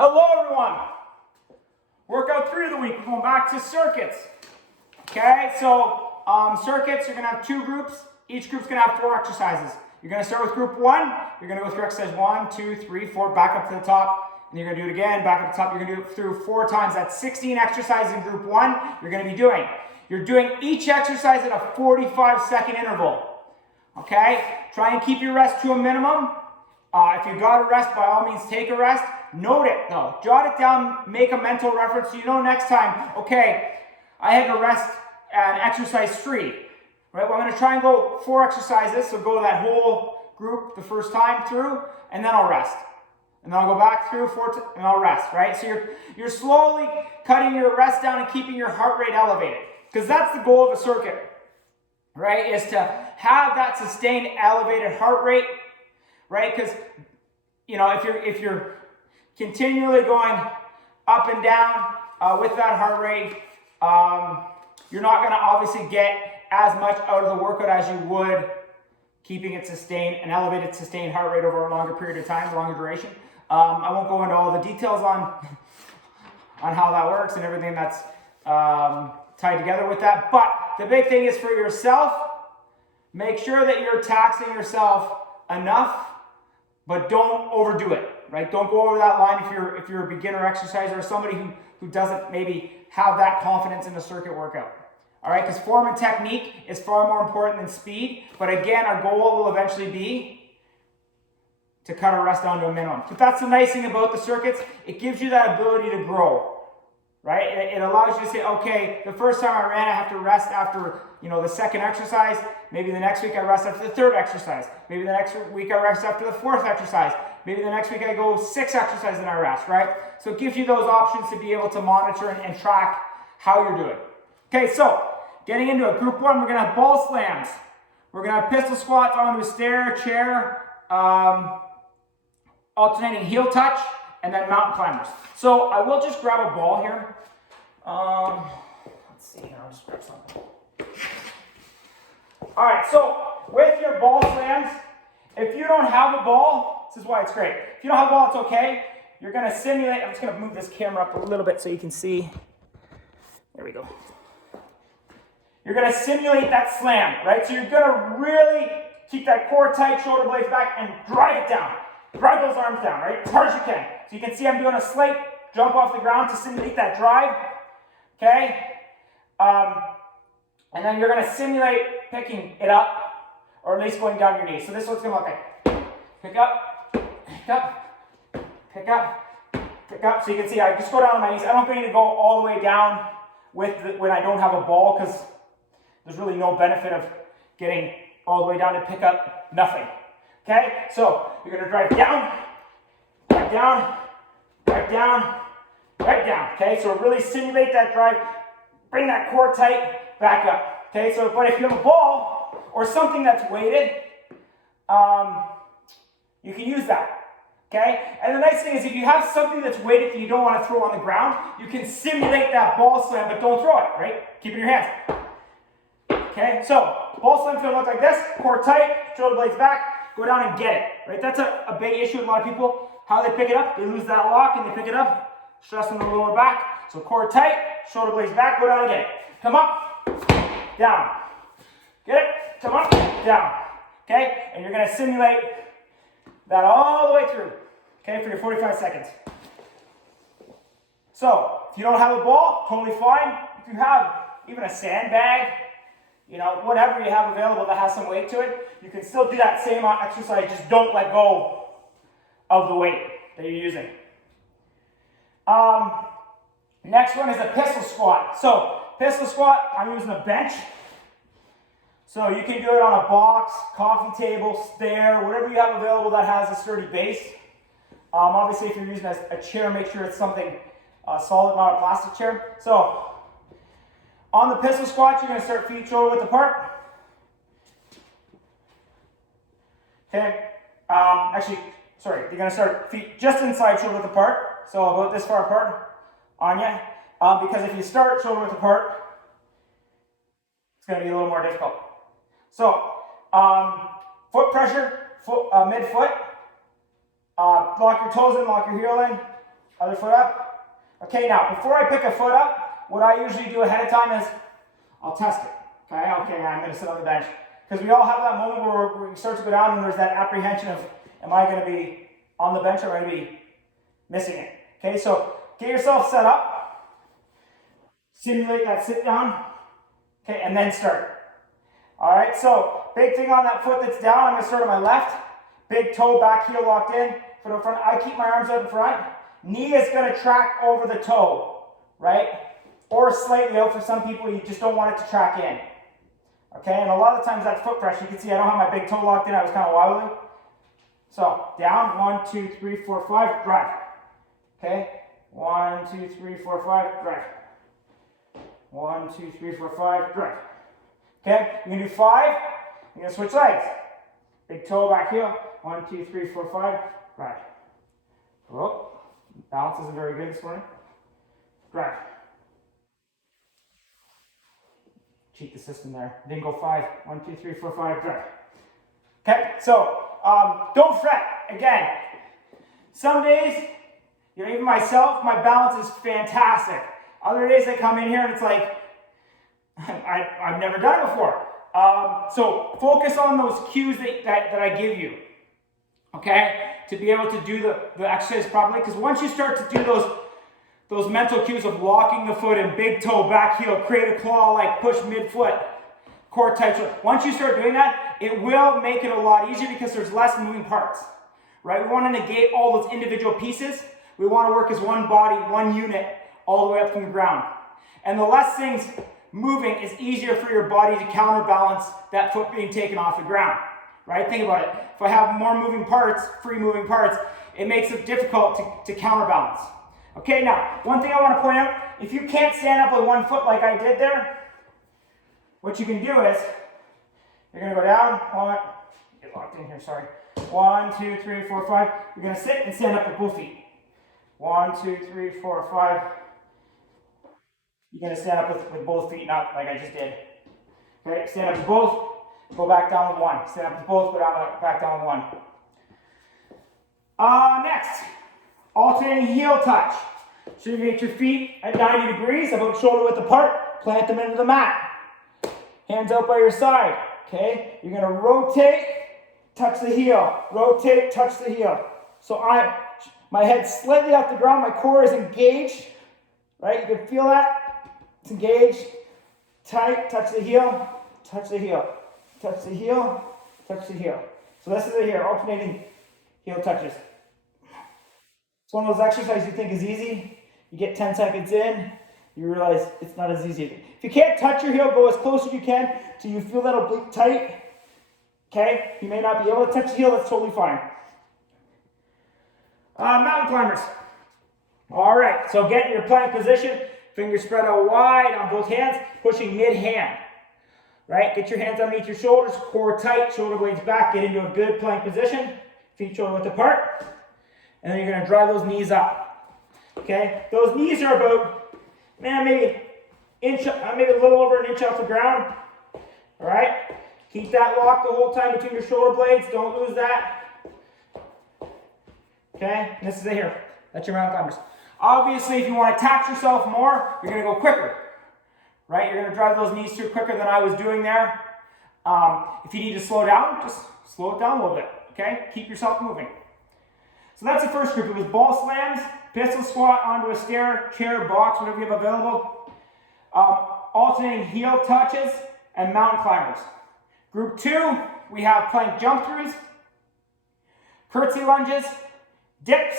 Hello everyone! Workout 3 of the week, we're going back to circuits. Okay, so circuits, you're going to have 2 groups. Each group's going to have 4 exercises. You're going to start with group 1. You're going to go through exercise 1, 2, 3, 4, back up to the top. And you're going to do it again, back up to the top. You're going to do it through 4 times. That's 16 exercises in group 1 you're going to be doing. You're doing each exercise at a 45-second interval. Okay, try and keep your rest to a minimum. If you got a rest, by all means take a rest. Note it though, jot it down, make a mental reference so you know next time, okay, I had to rest at exercise 3, right? Well, I'm going to try and go 4 exercises, so go that whole group the first time through, and then I'll rest. And then I'll go back through 4 and I'll rest, right? So you're slowly cutting your rest down and keeping your heart rate elevated, because that's the goal of a circuit, right? Is to have that sustained elevated heart rate, right? Because, you know, if you're continually going up and down with that heart rate, you're not going to obviously get as much out of the workout as you would keeping it sustained, an elevated sustained heart rate over a longer period of time, longer duration. I won't go into all the details on how that works and everything that's tied together with that. But the big thing is for yourself, make sure that you're taxing yourself enough, but don't overdo it, right? Don't go over that line if you're a beginner exerciser or somebody who doesn't maybe have that confidence in a circuit workout. All right, because form and technique is far more important than speed. But again, our goal will eventually be to cut our rest down to a minimum. But that's the nice thing about the circuits. It gives you that ability to grow, right? It allows you to say, okay, the first time I ran, I have to rest after, the second exercise. Maybe the next week I rest after the 3rd exercise. Maybe the next week I rest after the 4th exercise. Maybe the next week I go 6 exercises and I rest, right? So it gives you those options to be able to monitor and track how you're doing. Okay, so getting into it. Group 1, we're going to have ball slams. We're going to have pistol squats onto a stair, chair, alternating heel touch, and then mountain climbers. So I will just grab a ball here. Let's see here, I'll just grab something. All right, so with your ball slams, if you don't have a ball, this is why it's great. If you don't have a ball, it's okay. You're going to simulate. I'm just going to move this camera up a little bit so you can see. There we go. You're going to simulate that slam, right? So you're going to really keep that core tight, shoulder blades back, and drive it down. Drive those arms down, right? As hard as you can. So you can see I'm doing a slight jump off the ground to simulate that drive. Okay? And then you're going to simulate picking it up, or at least going down your knees. So this is what it's going to look like. Pick up, pick up, pick up, pick up. So you can see I just go down on my knees. I don't need to go all the way down when I don't have a ball, because there's really no benefit of getting all the way down to pick up nothing. Okay? So you're going to drive down, back down, back down, back down. Okay? So really simulate that drive. Bring that core tight, back up. Okay? So, but if you have a ball or something that's weighted, you can use that. Okay? And the nice thing is if you have something that's weighted that you don't want to throw on the ground, you can simulate that ball slam, but don't throw it, right? Keep it in your hands. Okay? So, ball slam is going to look like this. Core tight, shoulder blades back, go down and get it. Right? That's a big issue with a lot of people. How they pick it up, they lose that lock and they pick it up, stressing the lower back. So core tight, shoulder blades back, go down and get it. Come up, down. Get it? Come up, down. Okay? And you're going to simulate that all the way through, okay, for your 45 seconds. So, if you don't have a ball, totally fine. If you have even a sandbag, whatever you have available that has some weight to it, you can still do that same exercise, just don't let go of the weight that you're using. Next one is a pistol squat. So, pistol squat, I'm using a bench. So you can do it on a box, coffee table, stair, whatever you have available that has a sturdy base. Obviously, if you're using a chair, make sure it's something solid, not a plastic chair. So, on the pistol squat, you're going to start feet shoulder width apart. Okay. You're going to start feet just inside shoulder width apart. So about this far apart on you. Because if you start shoulder width apart, it's going to be a little more difficult. So, foot pressure, mid-foot. Lock your toes in, lock your heel in. Other foot up. Okay, now, before I pick a foot up, what I usually do ahead of time is I'll test it. Okay, I'm going to sit on the bench. Because we all have that moment where we start to go down and there's that apprehension of, am I going to be on the bench or am I going to be missing it? Okay, so get yourself set up. Simulate that sit down. Okay, and then start. All right, so big thing on that foot that's down, I'm going to start on my left. Big toe, back heel locked in. Foot in front. I keep my arms out in front. Knee is going to track over the toe, right? Or slightly out for some people, you just don't want it to track in. Okay, and a lot of times that's foot pressure. You can see I don't have my big toe locked in. I was kind of wobbly. So, down, 1, 2, 3, 4, 5, drive. Okay, 1, 2, 3, 4, 5, drive. 1, 2, 3, 4, 5, drive. Okay, you're going to do 5. You're going to switch legs. Big toe, back heel. 1, 2, 3, 4, 5, drive. Oh, balance isn't very good this morning. Drive. Cheat the system there. Didn't go 5. 1, 2, 3, 4, 5, drive. Okay, so don't fret. Again, some days, even myself, my balance is fantastic. Other days I come in here and it's like, I've never done it before. So focus on those cues that I give you, okay, to be able to do the exercise properly. Because once you start to do those mental cues of locking the foot and big toe, back heel, create a claw like push midfoot, core tight shoulder. Once you start doing that, it will make it a lot easier because there's less moving parts, right? We want to negate all those individual pieces. We want to work as one body, one unit, all the way up from the ground. And the less things moving is easier for your body to counterbalance that foot being taken off the ground, right? Think about it. If I have more moving parts, free moving parts, it makes it difficult to counterbalance. Okay, now, one thing I want to point out, if you can't stand up with one foot like I did there, what you can do is, you're going to go down, get locked in here, sorry. 1, 2, 3, 4, 5. You're going to sit and stand up with both feet. 1, 2, 3, 4, 5. You're going to stand up with both feet, not like I just did. Okay, stand up with both, go back down with 1. Stand up with both, go back down with 1. Next, alternating heel touch. So you get your feet at 90 degrees, about shoulder width apart, plant them into the mat. Hands out by your side, okay? You're gonna rotate, touch the heel. Rotate, touch the heel. So my head's slightly off the ground, my core is engaged, right? You can feel that. It's engaged. Tight, touch the heel, touch the heel. Touch the heel, touch the heel. So this is it here, alternating heel touches. It's one of those exercises you think is easy. You get 10 seconds in, you realize it's not as easy. If you can't touch your heel, go as close as you can till you feel that oblique tight. Okay? You may not be able to touch the heel, that's totally fine. Mountain climbers. All right, so get in your plank position, fingers spread out wide on both hands, pushing mid-hand. Right? Get your hands underneath your shoulders, core tight, shoulder blades back, get into a good plank position, feet shoulder width apart, and then you're going to drive those knees up. Okay? Those knees are about, maybe a little over an inch off the ground. All right? Keep that lock the whole time between your shoulder blades. Don't lose that. Okay? And this is it here. That's your mountain climbers. Obviously, if you want to tax yourself more, you're going to go quicker. Right? You're going to drive those knees through quicker than I was doing there. If you need to slow down, just slow it down a little bit. Okay? Keep yourself moving. So that's the first group. It was ball slams, pistol squat onto a stair, chair, box, whatever you have available. Alternating heel touches and mountain climbers. Group 2, we have plank jump throughs, curtsy lunges, dips,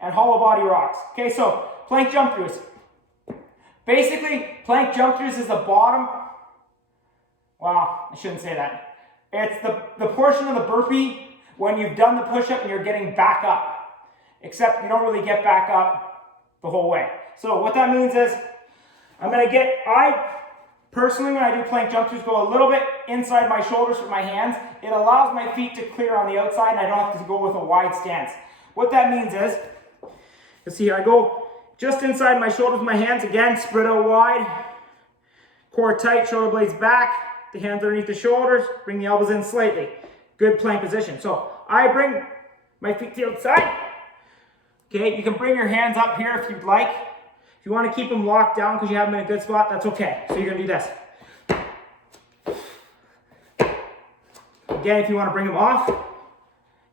and hollow body rocks. Okay, so plank jump throughs. Basically, plank jump throughs is the bottom. Well, I shouldn't say that. It's the portion of the burpee when you've done the push-up and you're getting back up. Except you don't really get back up the whole way. So what that means is, I personally, when I do plank jump throughs, go a little bit inside my shoulders with my hands. It allows my feet to clear on the outside and I don't have to go with a wide stance. What that means is, you see here, I go just inside my shoulders with my hands, again, spread out wide, core tight, shoulder blades back, the hands underneath the shoulders, bring the elbows in slightly. Good plank position. So I bring my feet to the outside. Okay, you can bring your hands up here if you'd like. If you want to keep them locked down because you have them in a good spot, that's okay. So you're going to do this. Again, if you want to bring them off,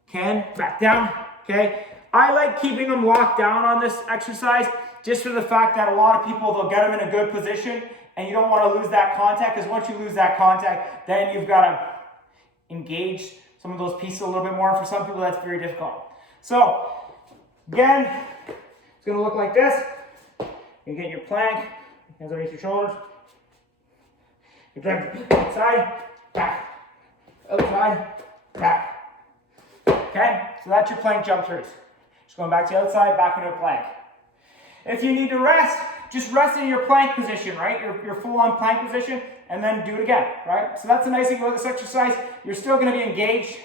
can back down. Okay, I like keeping them locked down on this exercise just for the fact that a lot of people, they'll get them in a good position and you don't want to lose that contact, because once you lose that contact, then you've got to engage some of those pieces a little bit more. And for some people, that's very difficult. So again, it's going to look like this. You get your plank, hands underneath your shoulders. You plank outside, back, outside, back. Okay, so that's your plank jump throughs. Just going back to the outside, back into a plank. If you need to rest, just rest in your plank position, right? Your full-on plank position, and then do it again, right? So that's the nice thing about this exercise. You're still going to be engaged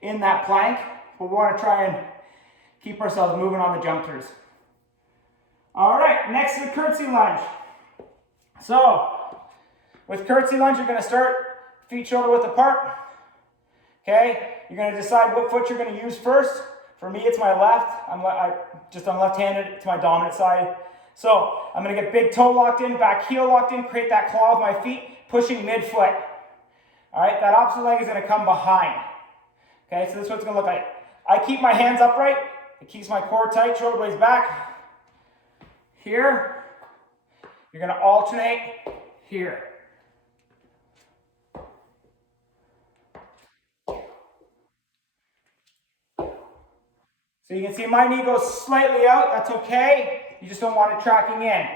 in that plank, but we want to try and keep ourselves moving on the jump throughs. All right, next is the curtsy lunge. So, with curtsy lunge, you're going to start feet shoulder width apart. Okay, you're going to decide what foot you're going to use first. For me, it's my left. I'm left-handed. It's my dominant side. So I'm going to get big toe locked in, back heel locked in, create that claw with my feet, pushing mid-foot. All right, that opposite leg is going to come behind. Okay, so this is what it's going to look like. I keep my hands upright. It keeps my core tight, shoulder blades back. Here, you're going to alternate here. So you can see my knee goes slightly out. That's okay. You just don't want it tracking in.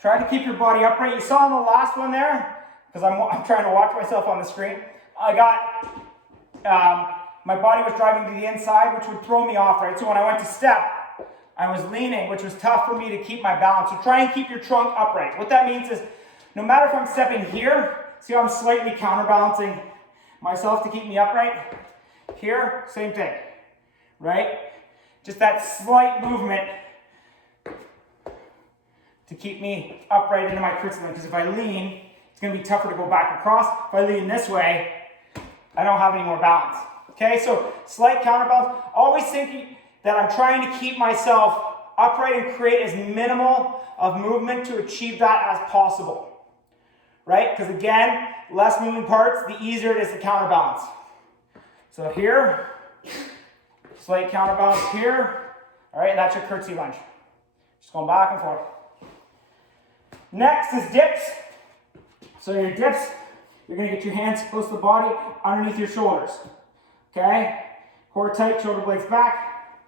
Try to keep your body upright. You saw in the last one there, because I'm trying to watch myself on the screen. I got, my body was driving to the inside, which would throw me off, right? So when I went to step, I was leaning, which was tough for me to keep my balance. So try and keep your trunk upright. What that means is, no matter if I'm stepping here, see how I'm slightly counterbalancing myself to keep me upright? Here, same thing, right? Just that slight movement to keep me upright into my curtsy lunge, because if I lean, it's going to be tougher to go back across. If I lean this way, I don't have any more balance. Okay, so slight counterbalance. Always thinking that I'm trying to keep myself upright and create as minimal of movement to achieve that as possible. Right? Because again, less moving parts, the easier it is to counterbalance. So here, slight counterbalance here. All right, and that's your curtsy lunge. Just going back and forth. Next is dips. So your dips, you're going to get your hands close to the body, underneath your shoulders. Okay? Core tight, shoulder blades back.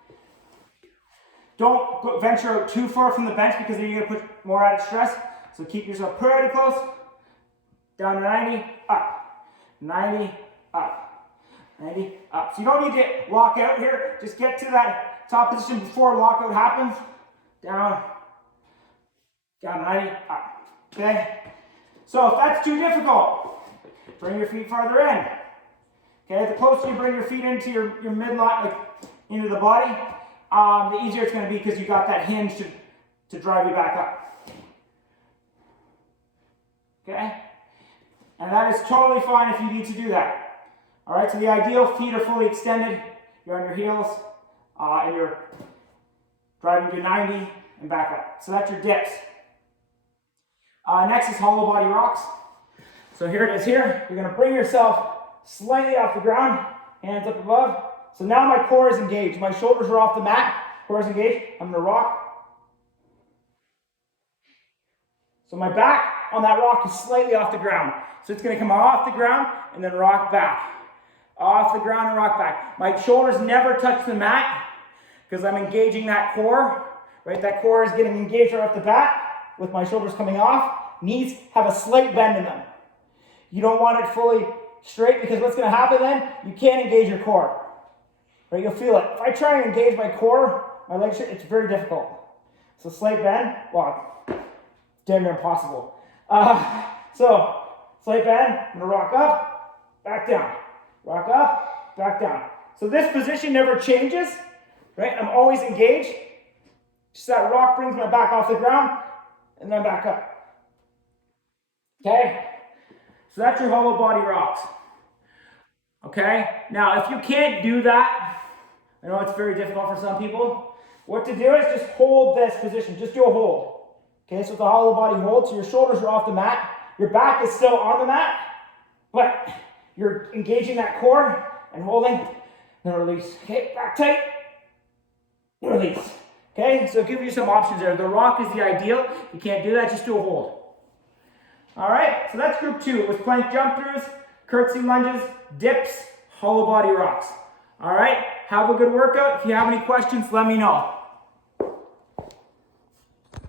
Don't venture out too far from the bench, because then you're going to put more added stress. So keep yourself pretty close. Down to 90, up. 90, up. 90, up. So you don't need to lock out here. Just get to that top position before lockout happens. Down. Down 90, up. Okay? So if that's too difficult, bring your feet farther in. Okay? The closer you bring your feet into your midline, like into the body, the easier it's going to be, because you got that hinge to drive you back up. Okay? And that is totally fine if you need to do that. All right, so the ideal, feet are fully extended. You're on your heels, and you're driving to 90 and back up. So that's your dips. Next is hollow body rocks. So here it is here. You're going to bring yourself slightly off the ground, hands up above. So now my core is engaged. My shoulders are off the mat. Core is engaged. I'm going to rock. So my back on that rock is slightly off the ground. So it's going to come off the ground and then rock back. Off the ground and rock back. My shoulders never touch the mat, because I'm engaging that core. Right? That core is getting engaged right off the bat with my shoulders coming off. Knees have a slight bend in them. You don't want it fully straight, because what's going to happen then? You can't engage your core. Right? You'll feel it. If I try and engage my core, my legs, it's very difficult. So slight bend, well, damn near impossible. So slight bend, I'm going to rock up, back down. Rock up, back down. So this position never changes, right? I'm always engaged. Just that rock brings my back off the ground, and then back up. Okay? So that's your hollow body rocks. Okay? Now, if you can't do that, I know it's very difficult for some people. What to do is just hold this position. Just do a hold. Okay, so with the hollow body hold, so your shoulders are off the mat. Your back is still on the mat, but you're engaging that core and holding, then release. Okay, back tight, release. Okay, so give you some options there. The rock is the ideal. If you can't do that, just do a hold. All right, so that's group 2 with plank jump throughs, curtsy lunges, dips, hollow body rocks. All right, have a good workout. If you have any questions, let me know.